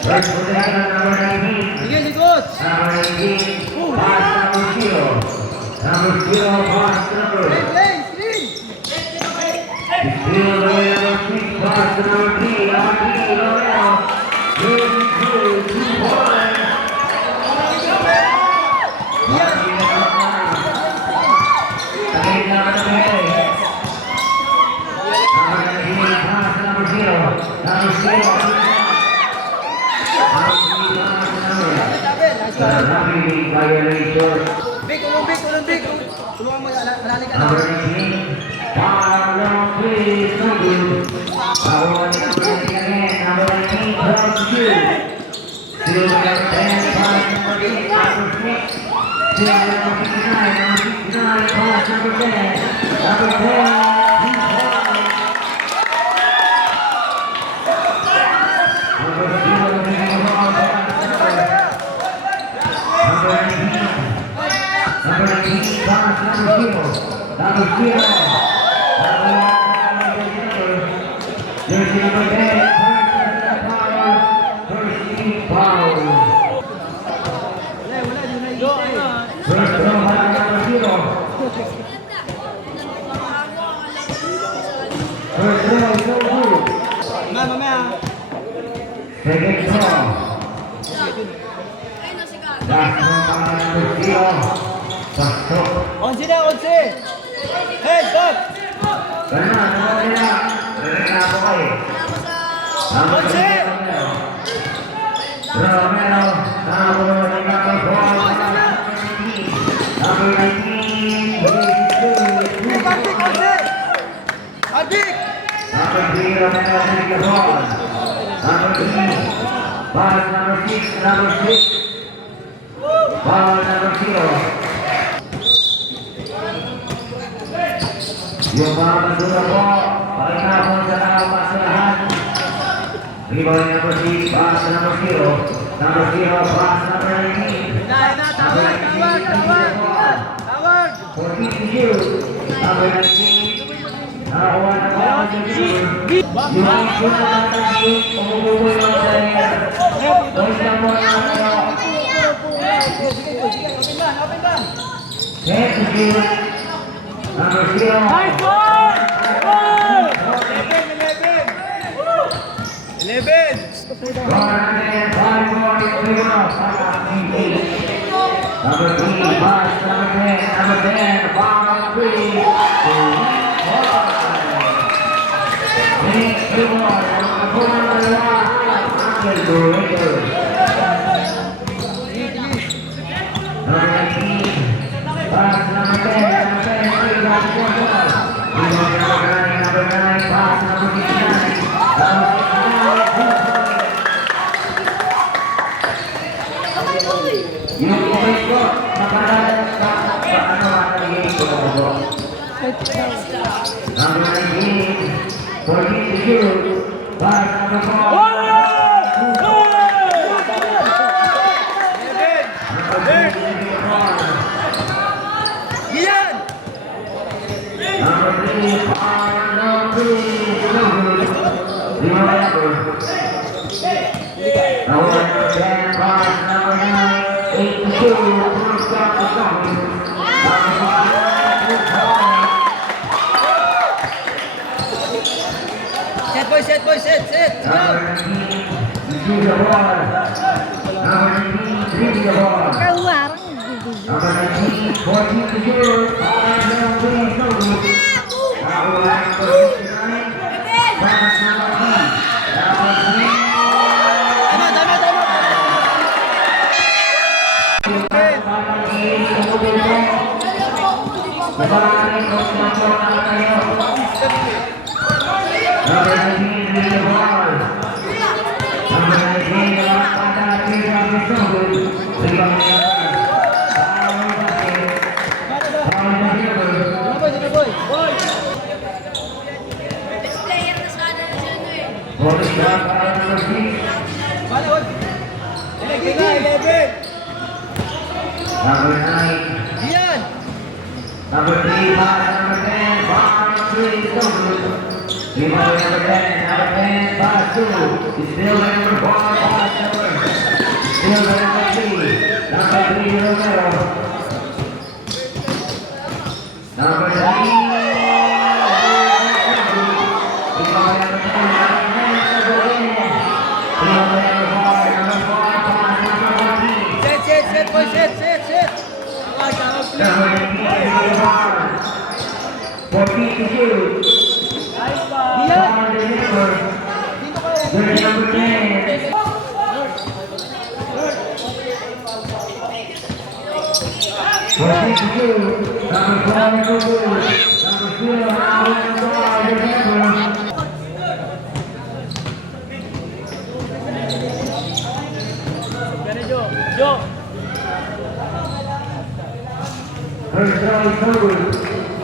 First position number 19. Sige, likod! Number 19, pass number 0. Number 0, pass number. Play, screen! Still number 6, pass number 3. Number 3, Romero. 2 points. Again, number 20. Number 19, pass number 0. Number 0. Referee violation. Big, ulong big. Tulungan mo, alali ka na. Number 18, Paolo Cruz, no good. Paolo Cruz again, number 18, Paul Cruz. Still number 10, pass number 8, number 6. Still number 69, pass number 10. Number 10, he's won. Number 0, taking the ball, Number 19, pass number 0. Number 0. Jersey number 10, first team foul. First throw by number 0. First throw, so good. Mamaya. Second throw. Last throw by number 0. Pasok. 11 na, 11! Heads up! Ganun na, naman nila. Ganun ako kayo. Number 3, Romero. Number 19, Adik! Number 3, Romero, taking the ball. Number 3, pass number 6, number 6. Ball number 0. Yung mga madura po, pagkakapon sa nakapag sa lahat. Rebound number 6, pass number 0. Number 0, pass number 19. Tawag! 14 to shoot. Number 19. Nakakuha na po ang shoot. Yung shoot na number 8, umuwi mo sa iyo. Boys na po na kayo. Set to shoot. Number 0. Nice one! 11! Number 3, pass number 10, ball 3. Next reward, number 1, Angel Dorado. Number 19, pass number 10, number 9, pass number 69. Yung point ko, makalalas ka paano matalagay ko na po. Number 19, 14 to shoot, pass number 4. Ian! Number 3, Arnold 3, remember. Number 10, pass number 9, 8 to shoot, first down to Tommy. Number 5, Set boy, set! Number 19, receive the ball. Number 19, dribble the ball. Number 19, 14 to shoot, pass number 3, no good. Nakakuha number 59, pass number 3. Number 3, Number 19, lead the ball. Number 19, Lapata, rebound is no good. Rebound is no good. Bonus shot para number 6. Number 9. Ian! Number 3, pass number 10, ball 3 is no good. Rebound number 10, pass 2. Still number 4, pass number. Still number 3, Romero. Number 3. Set, boy, set. Number 14 to shoot. Diyan. On the number. Jersey number 10. Number 2, number 4, number 2, number 0, Jo. First throw is no good.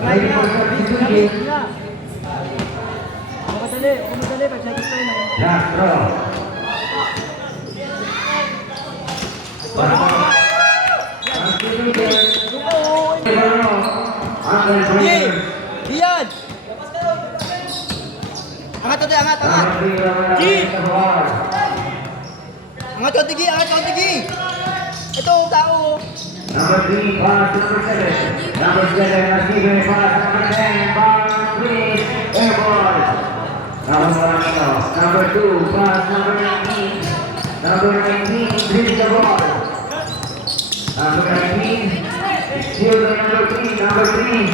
Ready for substitution. Kumadali, pag-satisfy na. Last throw. Diyan. Angat to, angat. Angat to, tigi. Ito, tao. Number 3, pass number 7. Number 7, receiver, pass number 10. Ball, please, air ball. Number 2, pass number 19. Number 19, brings the ball. Number 19, still the number 3, number 3.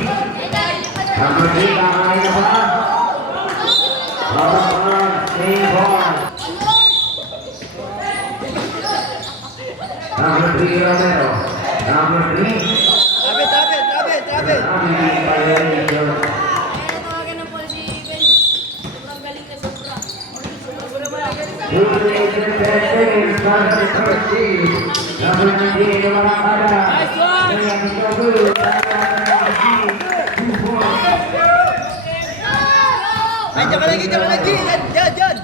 Number 3, kakain na ba? Same ball. Number 3, Romero. Number 3. Trapit. Ay, jangan lagi. Jangan.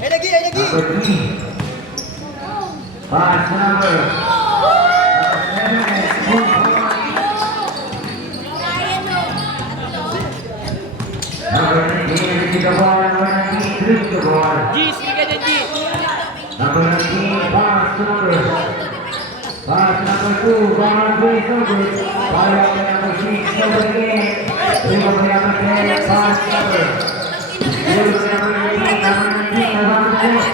Ay, lagi. Pass number. Number 19, receive the ball. Number 19, dribble the ball. Number 19, pass number. Pass number 2, ball plays over. Ball up to number 6, over again. Dribble to number 10, pass number. Dribble to number 19, number 10.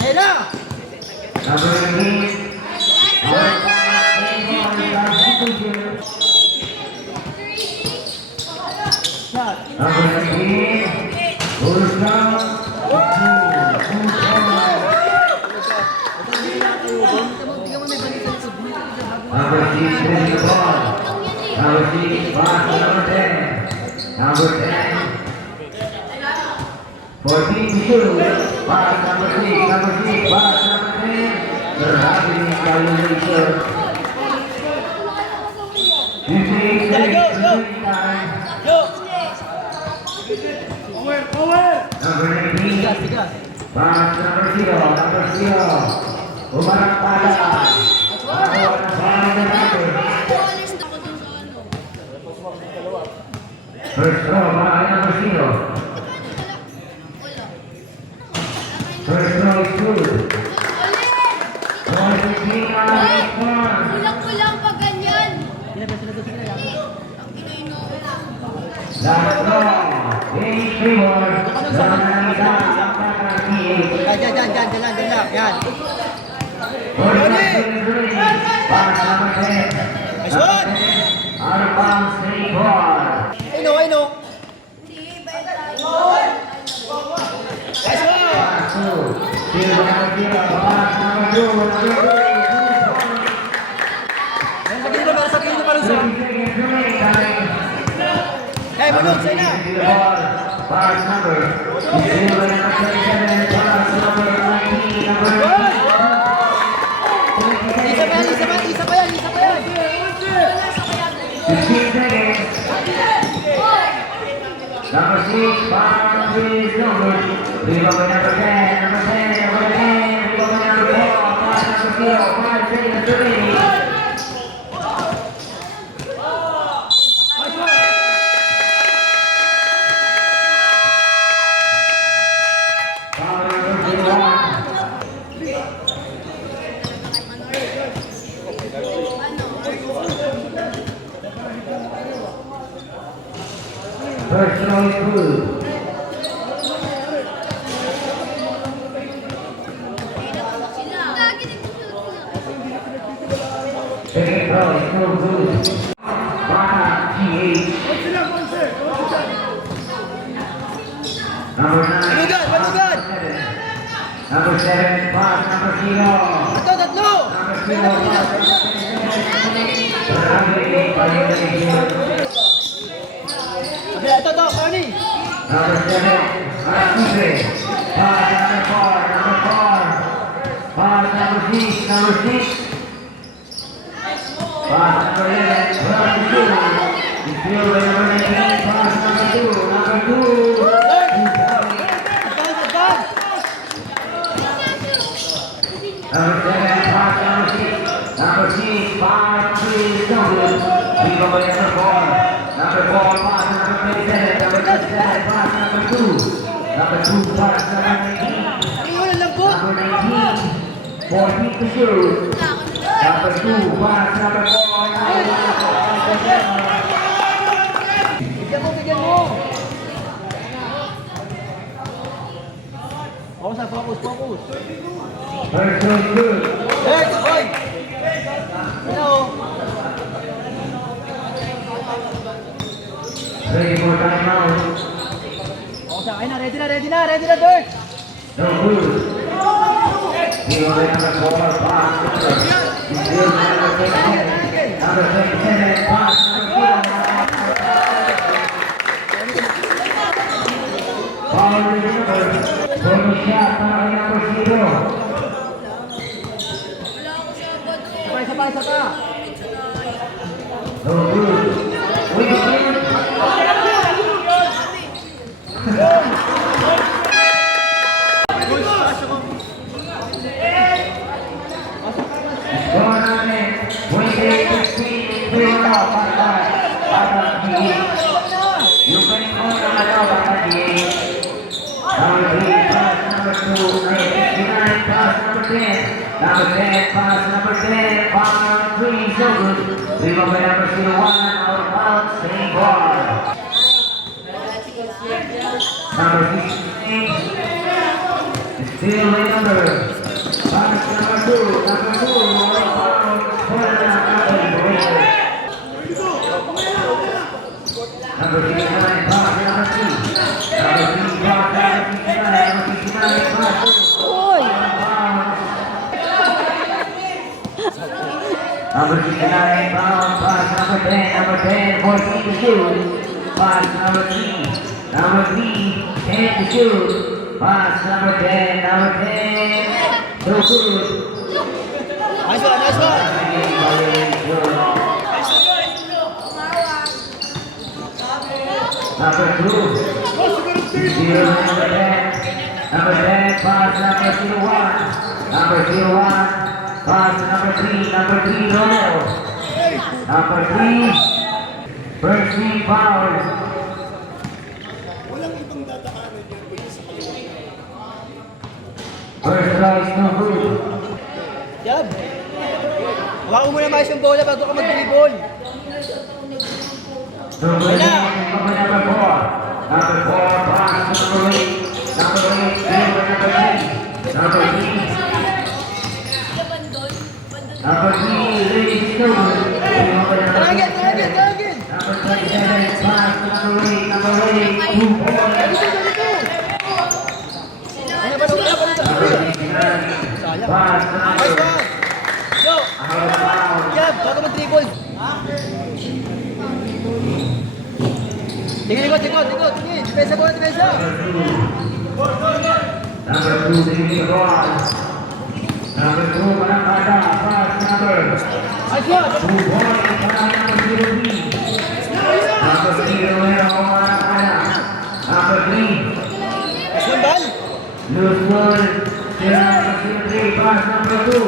Ay na. Number 19, Number 19, goes down. Number 6, brings the ball. Number 6, pass to number 10. Number 10, 14 to shoot. Pass number 6, pass number 10. Berhasil violation. Yo. Number 19, pass number 0. Umarang pada. First throw, number 0. First throw is good. Kulang-kulang pa ganyan. Last throw, 8-3-1. Diyan lang. Yan. Pass number 10. Nice one. Out of bounds, 3-4. I know. Hindi, ba tayo? Nice one. Pass 2. Still number 0. Pass number 2. Sa gilid pa rin sa. Hey, Manong, sa'yo na. Pass number. Still number 37. Pass number 19. Number 1. Isa pa yan. 15 seconds. Number 6, pass is number. Rebound by number 10. Number 10. Rebound by number 4. Pass number 0. 5 seconds remaining. First throw is good. Lagi nagsusunod na. Second throw is no good. Bata GH. Number 9. Malugan, malugan. Number 7, pass number 0. Tatlo! Number 0, pass number 7. Ito, Connie. Number 7, Arcide. Pass number 4, number 4. Pass number 6, number 6. Pass number 11, number 2. It's still by number 19, pass number 2, number 2. Advance, advance. Number 7, pass number 6. Number 6, 5, 3, no good. We go by number 4. Number 4, pass number 27. Number 27, pass number 2. Number 2, pass number 19. Iwan lang po. Number 19, 14 to shoot. Number 2, pass number 4. Bigyan mo, bigyan mo. Focus, focus. First one good. Hey, boy. Ano? Ready for timeout. Ayun na, ready na, Dirk. No good. We go by number 4, pass number 2. Still number 27. Number 27, pass number 2. Foul number. Bonus shot para kay number 0. Sabay. No good. We go Going on in. 28-16. 3-1 out. Para you can call the Malaw para Number 3, pass number 2. 69, pass number 10. Number 10, pass number 10. Pass 3, so good. We go by number 01, out of bounds, same ball. Number 16, still the number. Pass number 2, number 2, out of bounds, Number 69, pass number 3. Number 3, pass number 69. Number 69, pass. Number 69, pass number 10. Number 10, 14 to shoot. Pass number 3. Number 3, 10 to shoot. Pass number 10. Number 10, so good. Nice one. Number 2, 0, number 10. Number 10, pass number 01. Number 01, pass number 3. Number 3, Romeo. Number 3, first team foul. First try is no good. Yan. Huwag mo muna maayos yung bola bago ka mag-dribble. Number 8, number 4. Number 4, pass number 8. Number 8, number 3. Number 3. Number 3, ladies and gentlemen. Target. Number 27, pass number 8. Number 8, 2 points. Ano ba Number 69, pass Nice number one. Go. out of bounds. Yan, bago mag-dribble. Tingin. Depensa ko. Number 2, taking the ball. Number 2, Manakada, pass number. Nice one. 2 points para number 0B. Number 3, Romero, Manakada. Number 3, Nice one, ball. loose ball. Number 3, pass number 2.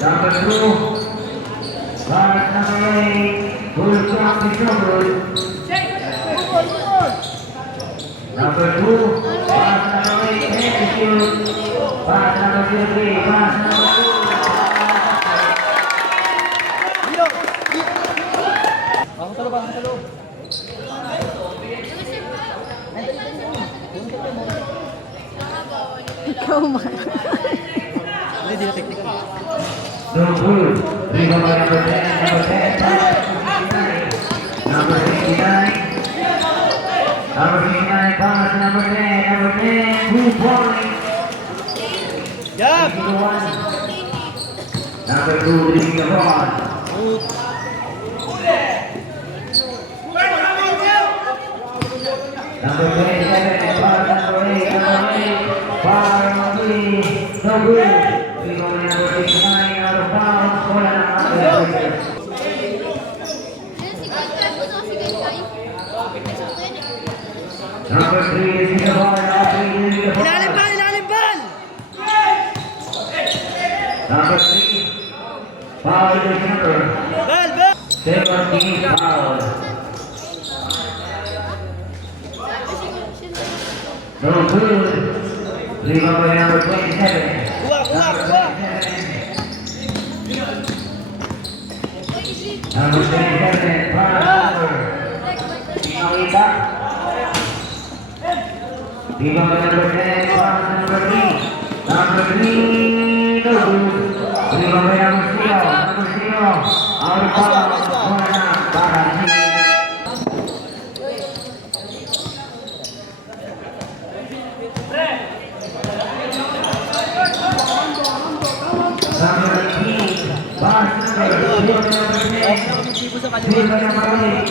Number 2, pass number 8. Full stop is over. Number 2, pass number 8, execute. Pass number 3, pass number 2. Dito. Pasok sa loob. Ikaw man. Hindi, di na technical. No good. Rebound by number 10. Number 10. Number 69. Number 69. Pass number 10. Number 10. 2 points. Jab! Number 2 leading the ball. Good. Number 27, pass number 8, far on 3, no good. Rebound number 69, out of bounds, bola ng Lakers. Number 3 is in the ball, number 3 is in the ball. Ilalim bal! Ilalim bal! Number 3, foul is number Bal! Bal! 17, foul. No good. Rebound by number 27. Kuha! Kuha! Kuha! Number 27, pass number. Nakita. Rebound by number 10, pass number 3. Number 3, no good. Rebound by number 0. Number 0, out of bounds. Bola na para sa number 18, pass number 10. Tipo sa kanya. Rebound number 8,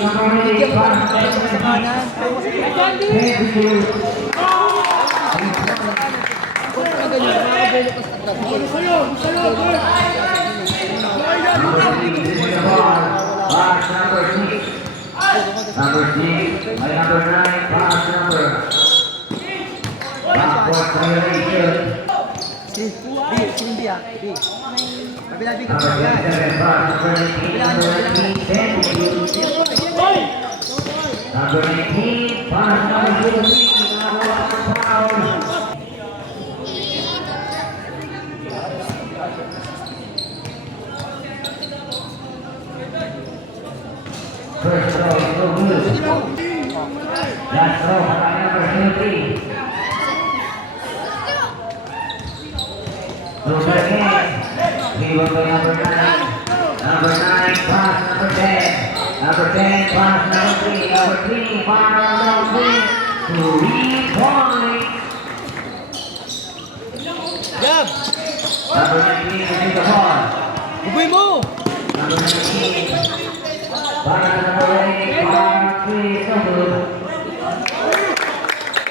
pass number Sa kanan. 22. Kung ano ganyan, makakabelo ka sa atras. Number 6 is in the ball. Pass number 6. Number 6 by number 9. Pass number. Backcourt violation. Si Hindi ah. Di. Mabilabi ka Number pa. 27. Pass number 19. Number 19. 10 to shoot. Number 19. Pass number 17. Number 1 foul. First throw is no good. Last throw by number 23. Number 10. Rebound by number 9. Number 9, pass number 10. Number 10, pass number 3. Number 3, fire number 3. 3 points. Jab! Number 19 is in the ball. Ubuy mo! Number 19. Pass number 8, fire 3, so good.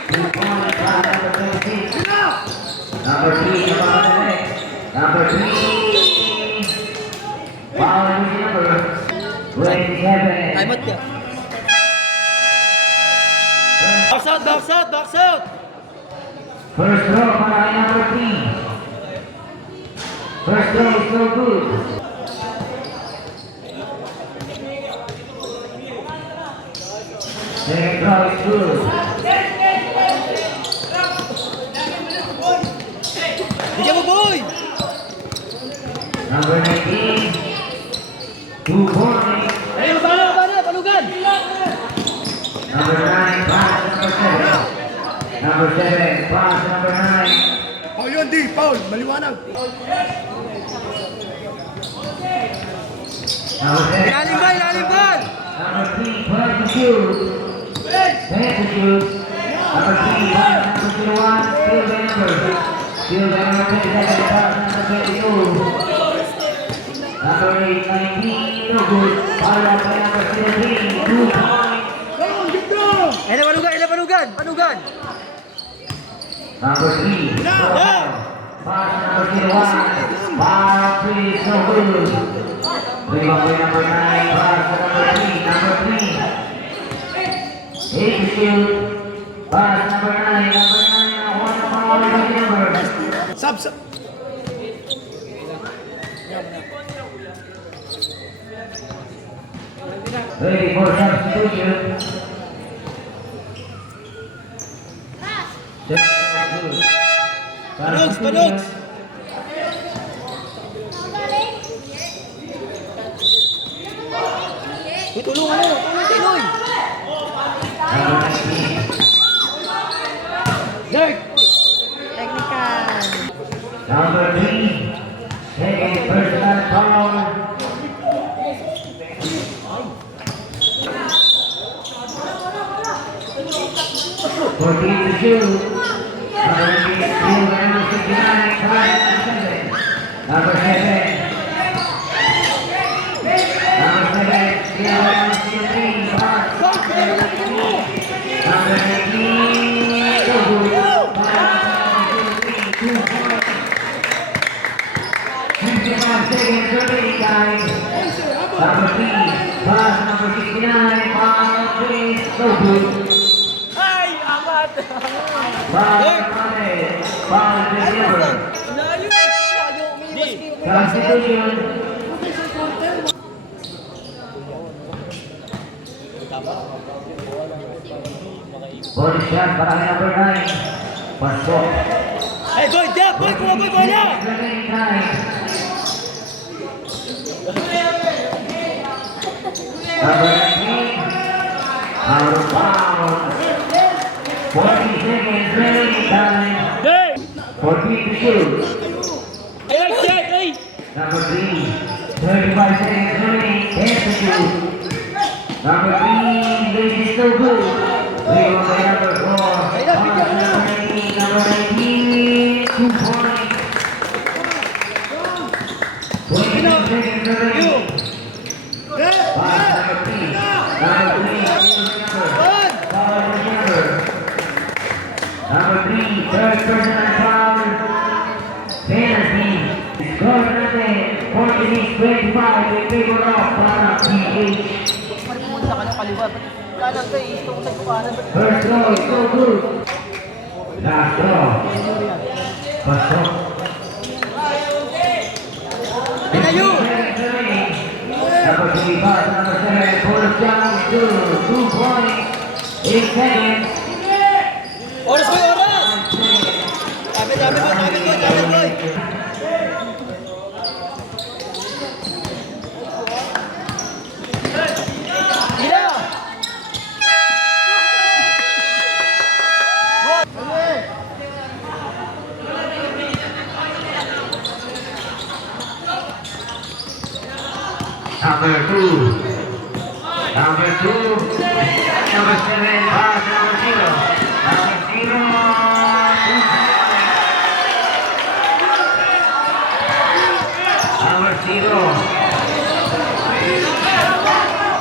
2 points, pass number 26. Number 3, number 3. Foul is number 27. Time out ka. Box out! Box out! Box out! First throw by number 3. First throw is no good. Second throw is good. Bigyan mo, boy! Number 19. 2 points. Ayun, bana! Palugan! Number 9, pass number 7. Number 7, pass number 9. Paul yun, di! Paul! Maliwanag! Number 7. Ilalim bal! Ilalim bal! Number 3, play to shoot. Play to shoot. Number 3, pass number 01. Steal by number. Steal by number 27, pass number 22. Number 8, 19, no good. Foul out by number 17, 2 points. Ayun, palugan! Palugan! Number 3, pass number 01. Foul 3, no good. Rebound by number 9, pass number 3. Number 3, 8 to shoot. Pass number 9, number 9, 1 foul by number. Sub! Ready for substitution. Panugs! Uy, tulungan mo! Tinoy! Number 19. Dirk! Technical. 14 to shoot. Number 69, pass number 7. Number 7. Number 7, still number 63, pass. Number 19, so good. Pass number 63, 2 points. 55 seconds remaining, guys. Number 3, pass number 69, pass 3, so good. Ay! Amat! Pass number 5, pass deliver. Substitution. Body shot para kay number 9. Pasok. Ay, boy! Jeff! Boy! Boy! Boy! Boy! na! Remaining time. Number 19. Out of bounds. 40 seconds remaining time. Hey! 14 to shoot. Ay! Check! Ay! Number 3. 35 seconds remaining. 10 to shoot. Number 3. This is so good. Rebound by number 4. Pass number 19. Number 19. 2 points. 20 seconds remaining. Pass number 3. Number 3. Foul number. Number 3. Third personal foul. Penalty. Score natin. 46-25 in favor of Para PH. Pumunta ka ng kaliwa. Kanan ka eh. Ito ko sa kanan. First throw is so good. Last throw. Pasok. Pinayo! Number 3 pass, number 7, pull it down to 2 points, 8 seconds. Oras boy! Oras! Sabi boy! Sabi boy! Sabi boy! Gila! Number 2, number 7, pass, number 0, number 0, 2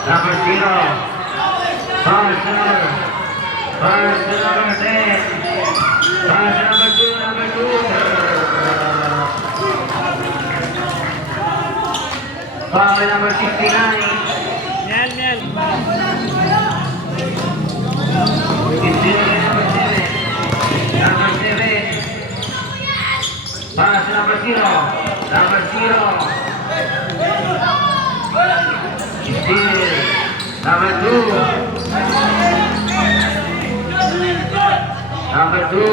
number 0, number 0, pass number 10, pass number 2, foul number 69. Nel! Nel! It's still number 7. Number 7. Pass number 0. Number 0. It's still number 2. Number 2.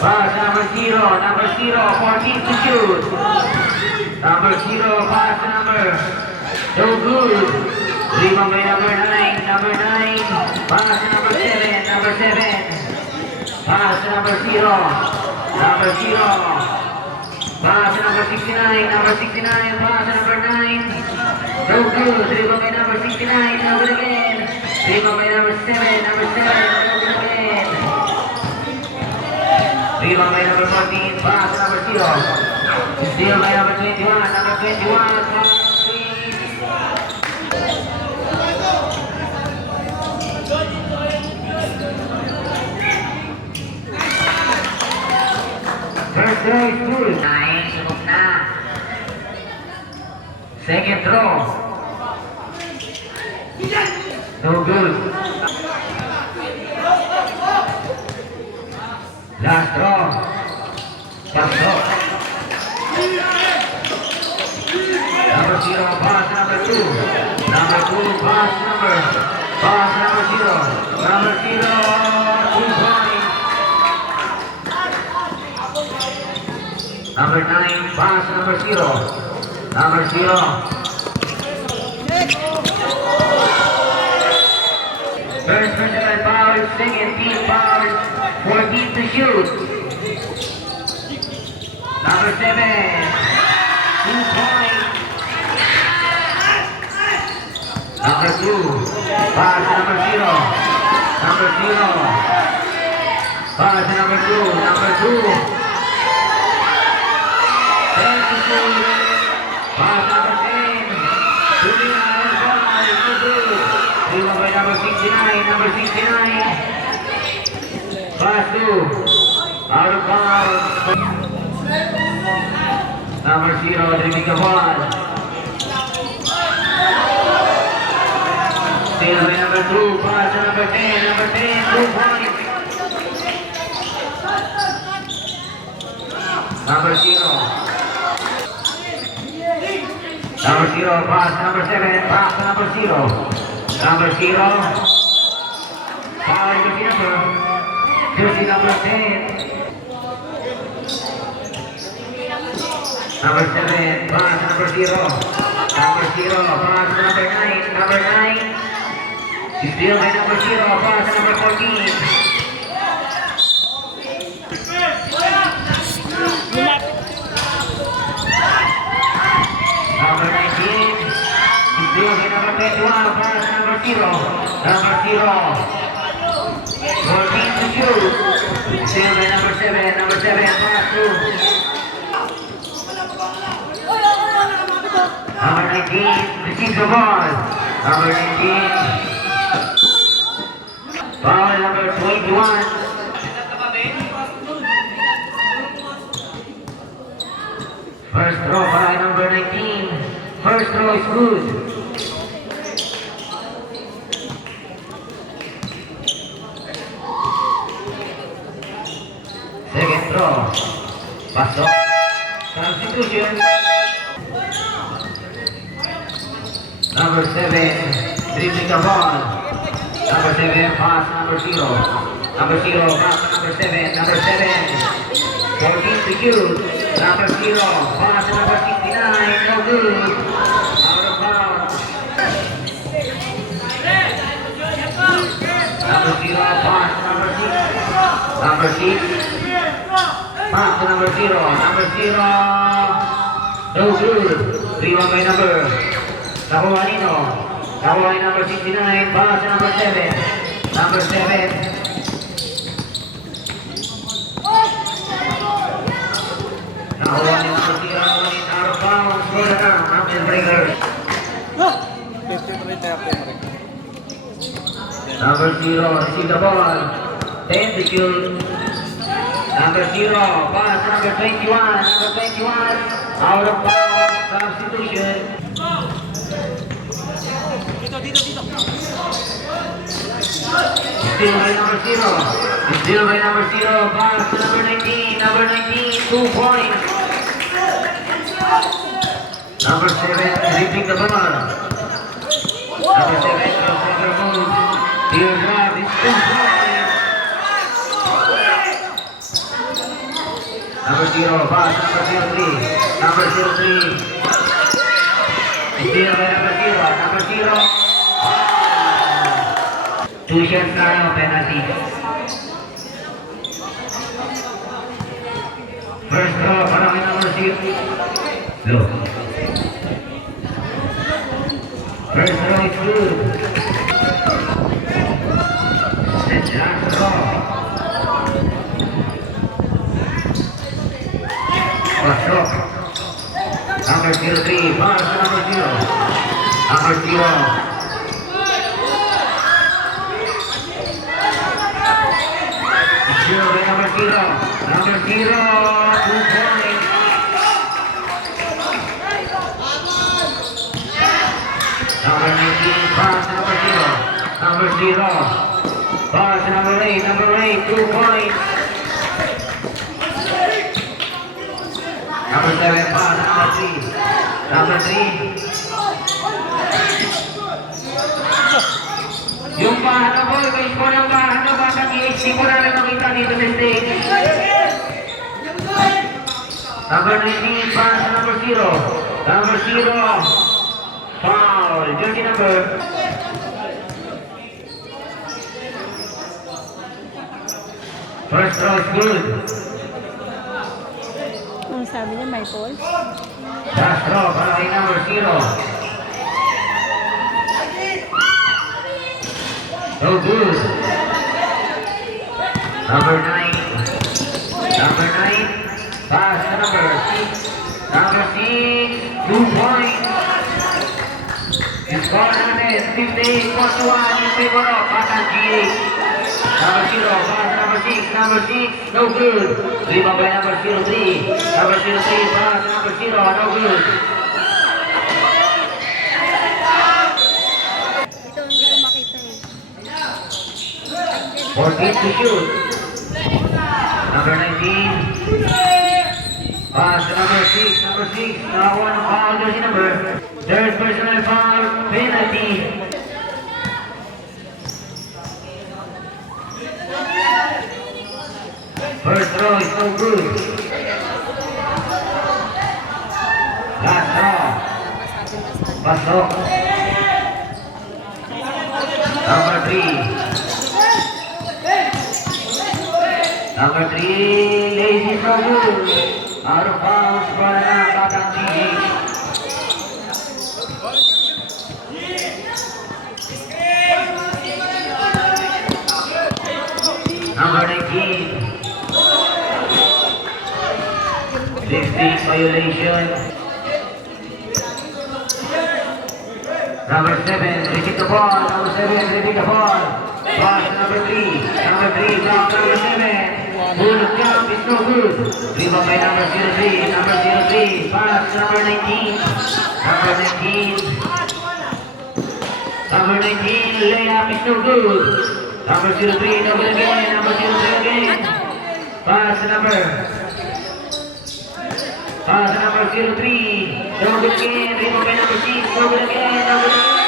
Pass number 0. Number 0. 14 to shoot. Number 0, pass number. So good. Rebound by number 9. Number 9. Pass number 7. Number 7. Pass number 0. Number 0. Pass number 69. Number 69. Pass number 9. So good. Rebound by number 69. So good again. Rebound by number 7. Number 7. So good again. Rebound by number 14. Pass number 0. Still by number 21, number 21, first throw is good. 9, sunod na. Second throw. No good. Last throw. Pasok. Number 0, pass number 2. Number 2, pass number 0. Number 0, 2 points. Number 9, pass number 0. Number 0. First personal foul, second team foul, 14 to shoot. Number 7, 2 points. Number 2, pass number 0. Number number 0. Pass to number 2. Number 2. 10 to shoot. Pass number 10. Tumina and foul. No good. Rebound by number 69. Number 69. Pass to. Out of bounds. Number 0. Dribbling the ball. Still by number 2. Pass to number 10. Number 10. 2 points. Number 0. Number 0, pass to number 7, pass to number 0. Number 0. Foul to number. Jersey number 10. Number 7, pass to number 0. Number 0, pass to number 9. Number 9. Still by number 0, pass to number 14. Number 19, still by number 21, pass number 0. Number 0, 14 to shoot. Still by number 7, pass to. Number 19, receives the ball. Number 19, foul number 21. First throw by number 19. First throw is good. Second throw. Pasok. Substitution. Number 7. Dribbling the ball. Number 7 pass number 0. Number 0 pass number 7. Number 7. 14 to shoot. Number 0, pass to number 69, no good. Out of bounds. Number 0, pass to number 6. Number 6, pass to number 0. Number 0, no good. Rebound by number. Nakuha nino. Nakuha number 69, pass to number 7. Number 7. Nakuha ni number 0, out of bounds, for the count, Amel Breakers. Number 0, receive the ball, 10 to shoot. Number 0, pass to number 21, out of bounds, substitution. Still by number 0, pass to number 19, 2 points. Number 7, dribbling the ball. Number 7, second move. Here grab is 2 points. Number 0, pass number 03. Number 03. Still by number 0. 2 shots tayo, penalty. First throw para kay number 6. Low. First throw is good. And last throw. Pasok. Number 03, pass to number 0. Number 0. Zero by number 0. Number 0, 2 points. Number 19, pass to number 0. Number 0, pass to number 8. Number 8, 2 points. Number 7, pass to number 3. Number 3. Yung bahan na ball, may score ng bahan na batang EHC ko namin makita dito sa stage. Number 19, pass to number 0. Number 0, foul. Jersey number. First throw is good. Ang sabi niya, may ball. Last throw para kay number 0. No good. Number 9. Number 9. Pass to number 6. Number 6. 2 points. Score natin 58-41 in favor of Batang GH. Number 0. Pass number 6. Number 6. No good. Rebound by number 03. Number 03. Pass number 0. No good. Ito hindi ko makita eh. 14 to shoot. Number 19. Pass to number 6. Number 6. Nakakuha ng foul jersey number. Third personal foul. Penalty. First throw is no good. Last throw. Pasok. Number 3. Number 3, lazy no good. Out of bounds for the Batang GH. Number 19. 16 violation. Number 7, repeat the ball. Number 7, repeat the ball. Pass number 3. Number 3, block number 7. Full jump is no good. Rebound by number 03. Number 03. Pass number 19. Number 19. Number 19. Layup is no good. Number 03. No good again. Number 03 again. Pass number 03. No good again. Rebound by number 6. No good again. No good again.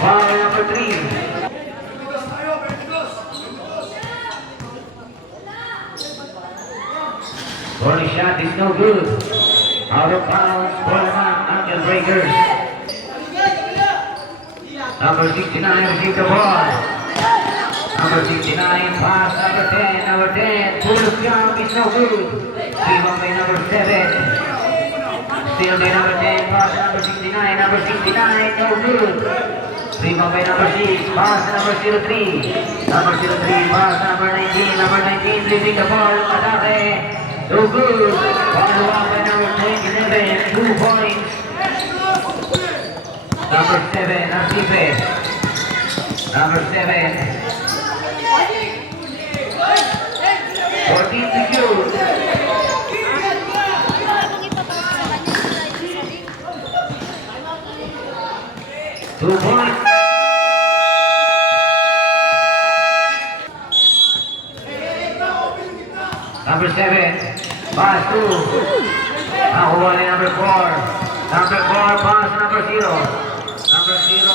Foul number 3. Body shot is no good. Out of bounds for the ankle breakers. Number 69 receive the ball. Number 69 pass number 10. Number 10 full jump is no good. Rebound by number 7. Still by number 10 pass number 69. Number 69 no good. Rebound by number 6 pass number 03. Number 03 pass number 19. Number 19 leaving the ball. Atake. No good. Follow-up by number 27, 2 points. Number 7, Arcife. Number 7. 14 to shoot. Kung ipapasok sa kanya sila yung 2 points. Number 7. Pass 2. Nakuha ni number 4. Number 4, pass number 0. Number 0.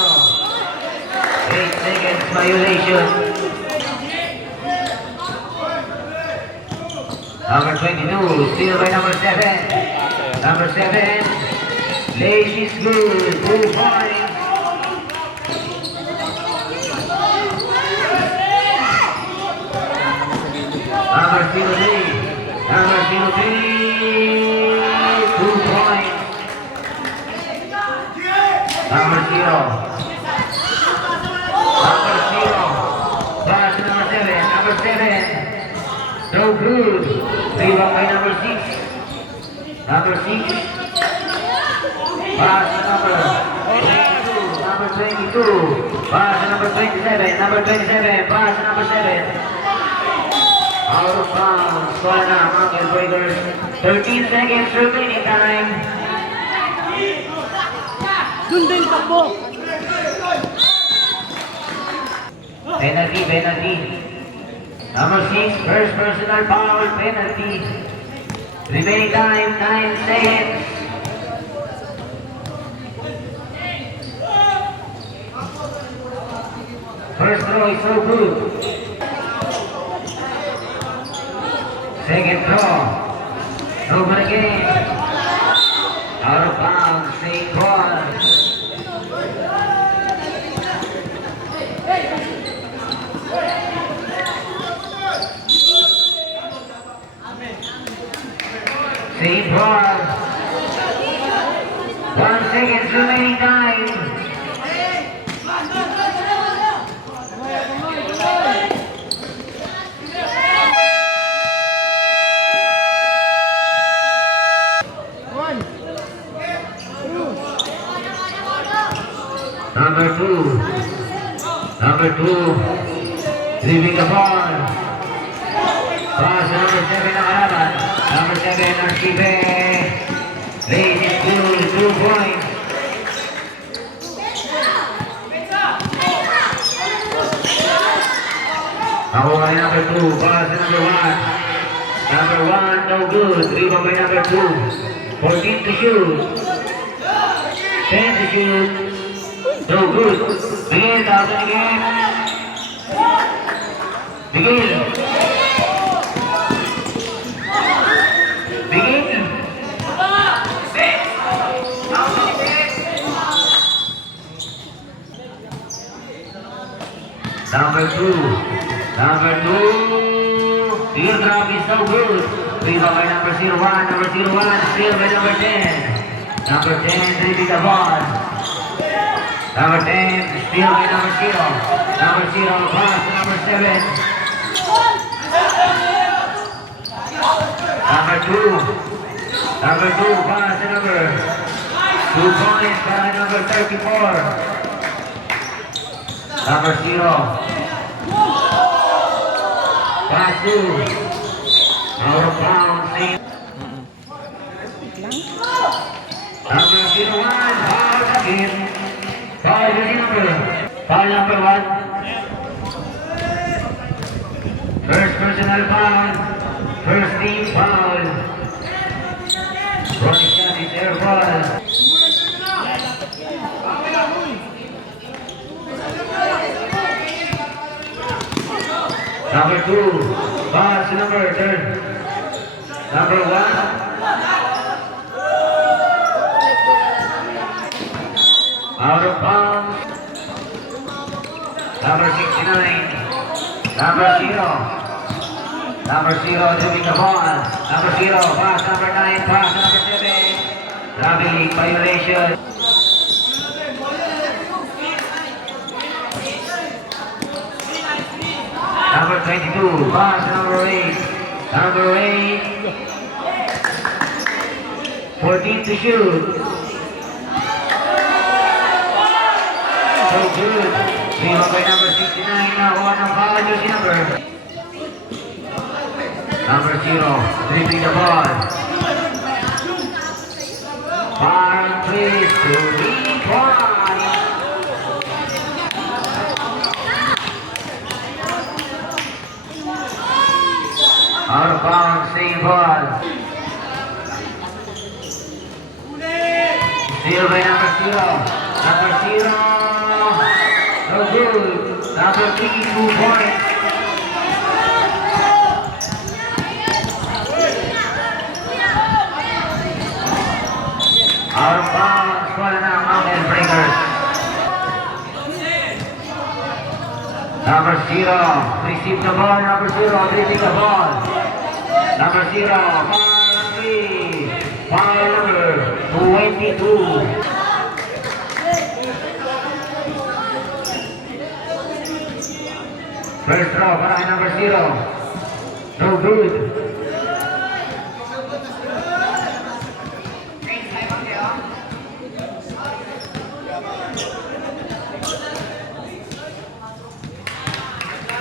8 seconds violation. Number 22, still by number 7. Number 7. Lace is good. 2 points. Number 03. Number 03. 2 points. Number 0. Number 0. Pass number 7. Number 7. No good. Rebound by number 6. Number 6. Pass number 22. Number 22. Pass number 27. Number 27. Pass number 7. Out of bounds for the Ankle Breakers. 13 seconds remaining time. Dundin takbo. Penalty, penalty. Number 6, first personal foul, penalty. Remaining time, 9 seconds. First throw is so good. Second throw. No good again. Out of bounds, St. Paul. St. Paul. 1 second remaining time. Number 2, leaving the ball. Pass to number 7 na kalaban. Number 7, Archive. Lays it good, 2 points. Nakuha ni number 2, pass to number 1. Number 1, no good. Rebound by number 2. 14 to shoot. 10 to shoot. No good. Miguel, thousand again. Miguel. Miguel. Number 2. Number 2. Teardrop is no good. Rebound by number 01. Number 01. Still by number 10. Number 10 dribbling the ball. Number 10, steal by number 0. Number 0, pass to number 7. Number 2. Number 2, pass to number 2 points by number 34. Number 0. Pass 2. Out of bounds. Number 01, foul again. Foul number 1. First personal foul. First team foul. Ronnie shot is air ball. Number 2. Pass number 3. Number 1. Out of bounds. Number 69. Number 0. Number 0 dribbling the ball. Number 0. Pass number 9. Pass number 7. Traffic violation. Number 22. Pass number 8. Number 8. 14 to shoot. So good. Rebound by number 69. Now one of foul jersey number. Number 0. Dribbling the ball. Far place to lead one. Out of bounds, same ball. Steal by number 0. Number 0. No good. Number 3, 2 points. Out of bounds, ball now, Mountain Breakers. Number 0, receive the ball. Number 0, dribbling the ball. Number 0, foul 3. Foul number 22. First throw para number 0. No good.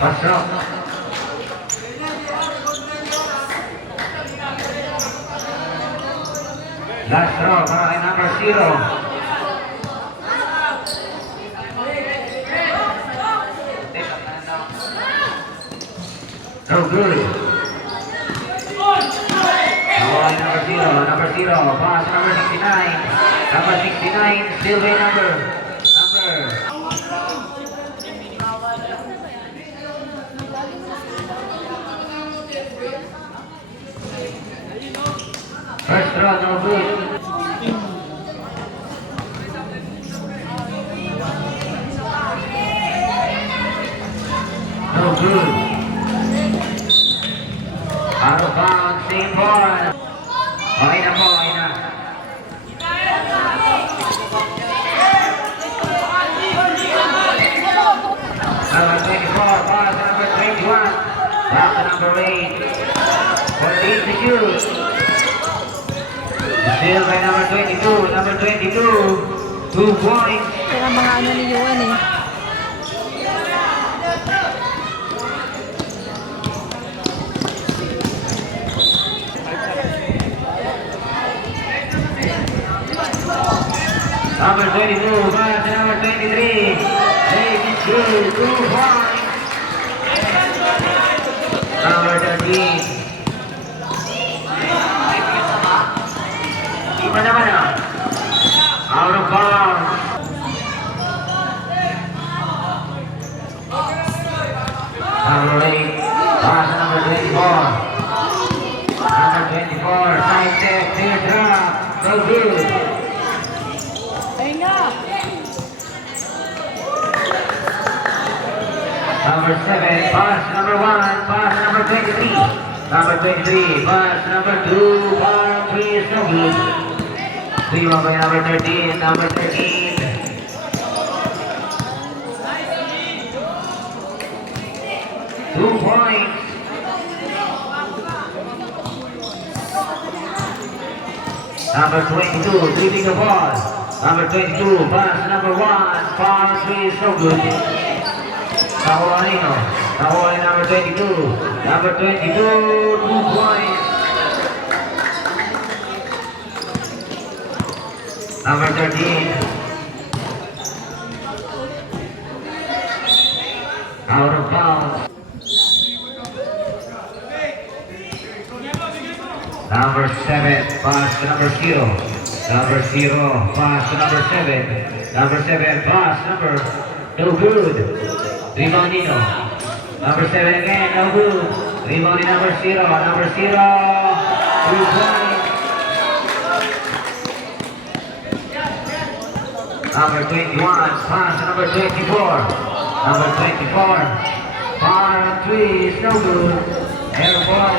Pass throw. Last throw para number 0. No good. Number 0, pass number 69. Number 69, still by number. First throw, no good. No good. Out of bounds, same ball. Okay na po, okay na. Number 24, pass to number 21. Back to number 8. 14 to shoot. Still by number 22. Number 22, 2 points. Kaya mga ano ni Yuan eh. 22, pass to number 23. Take it through, 2 points. Number 13. Iba naman ah. Out of bounds. Number 8, pass to number 24. Number 24, side step, clear drop. So good. Number 7, pass number 1, pass number 23. Number 23, pass number 2, bottom 3 is no good. 3 by number 13, number 13. Two points. Number 22, dribbling the ball. Number 22, pass number 1, bottom 3 is no good. Nahuanino. Nahuanino number 22. Number 22, 2 points. Number 13. Out of bounds. Number 7, pass to number 0. Number 0, pass to number 7. Number 7, pass number no good. Rebound Nino. Number 7 again, no good. Rebound number 0. Number 0, 2 points. Number 21, pass to number 24. Number 24, bottom 3 is no good. Air ball.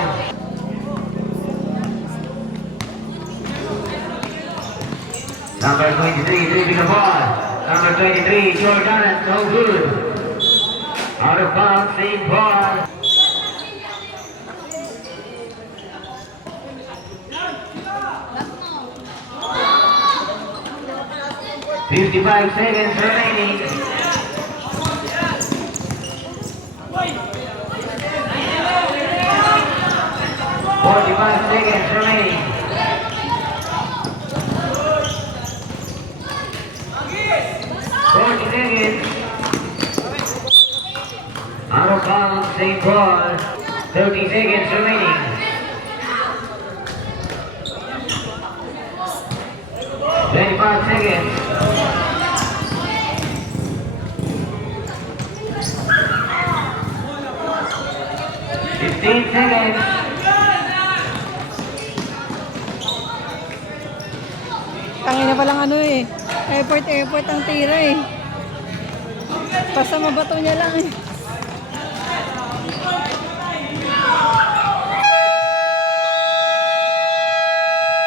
Number 23, dribbling the ball. Number 23, Jordan, no good. Out of bounds, same ball. $55 seconds remaining. $45 seconds remaining. 40 seconds. Out of bounds, same ball. 30 seconds remaining. 25 seconds. 15 seconds. Tangina palang ano eh. Effort ang tira eh. Basta mabato niya lang eh.